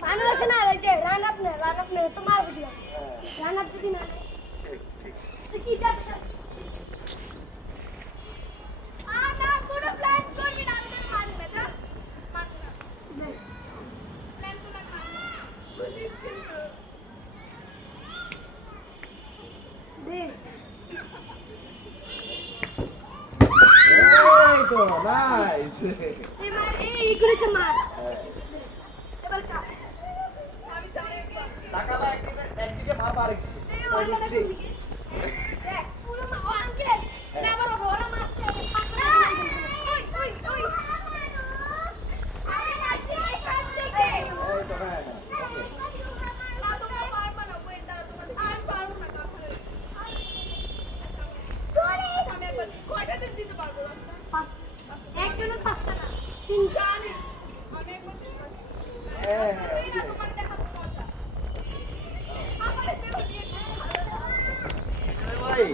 পানি আসে না এই যে রান আপ নে রান আপ নে তো মারবে কি রান আপ যদি না নেয়, আবার হ্যাঁ একজনের পাঁচটা না তিনটা জানি আমি একবার হ্যাঁ তুই না তোমার দেখাবো মজা আমার দেহ দিয়েছে ভালো ভাই।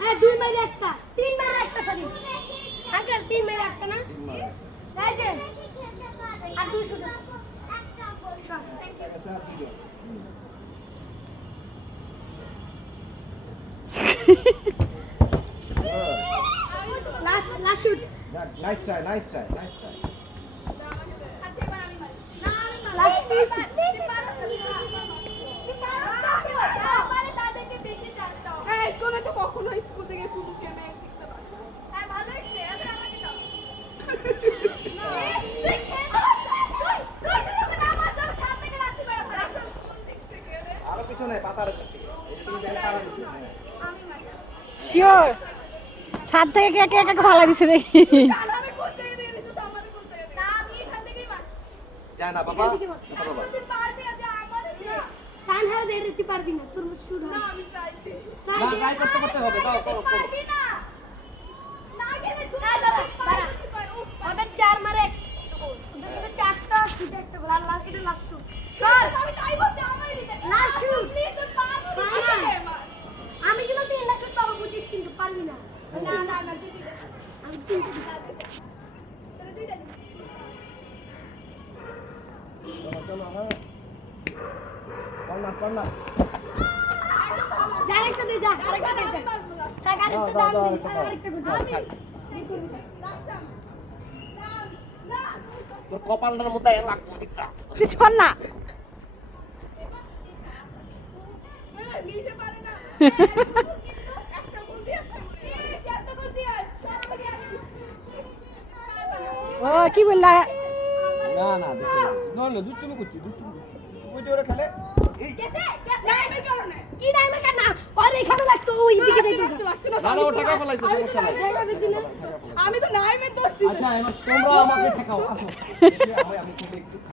হ্যাঁ দুই মাইলে একটা তিন মাইলে একটা সরি। আঙ্কেল তিন মাইলে একটা না? এই যে আর দুই শুধু last last shoot nice try nice try nice try কখনো স্কুল থেকে হ্যাঁ ভালো হয়েছে এবার আমাকে দাও। পাতার আমি শিওর ছাদ থেকে কে কে কাকে ফালা দিছে দেখি। না না। না। না না না না না না। না না, চার মারে এক। চারটা এটা লাস্ট শুট চল। আমি না না না না দিদি আমি তিনটা দিব। তোরা দুইটা দিবি চলো চলো হ্যাঁ কর্নার কর্নার যা আরেকটা দে যা আরেকটা দে যা পারব না থাক আরেকটা দাও, দাও দাও, আমি আরেকটা দাও। আরেকটা করতে আমি লাস্ট না না তোর কপালটার মধ্যে লাগবো দেখছা তুই শোন না হ্যাঁ, নিচে পারে না ও কি বললা? না না না না দুষ্টুমি করছি দুষ্টুমি করছি। ওই যে ওরা খেলে কি আমার এখানে লাগছে ওই দিকে যাইতে পারছি না টাকা ফেলাইছে সমস্যা নাই। আমি তো নাইমের দোষ আচ্ছা তোমরা আমাকে ঠেকাও আসো। আমি আমি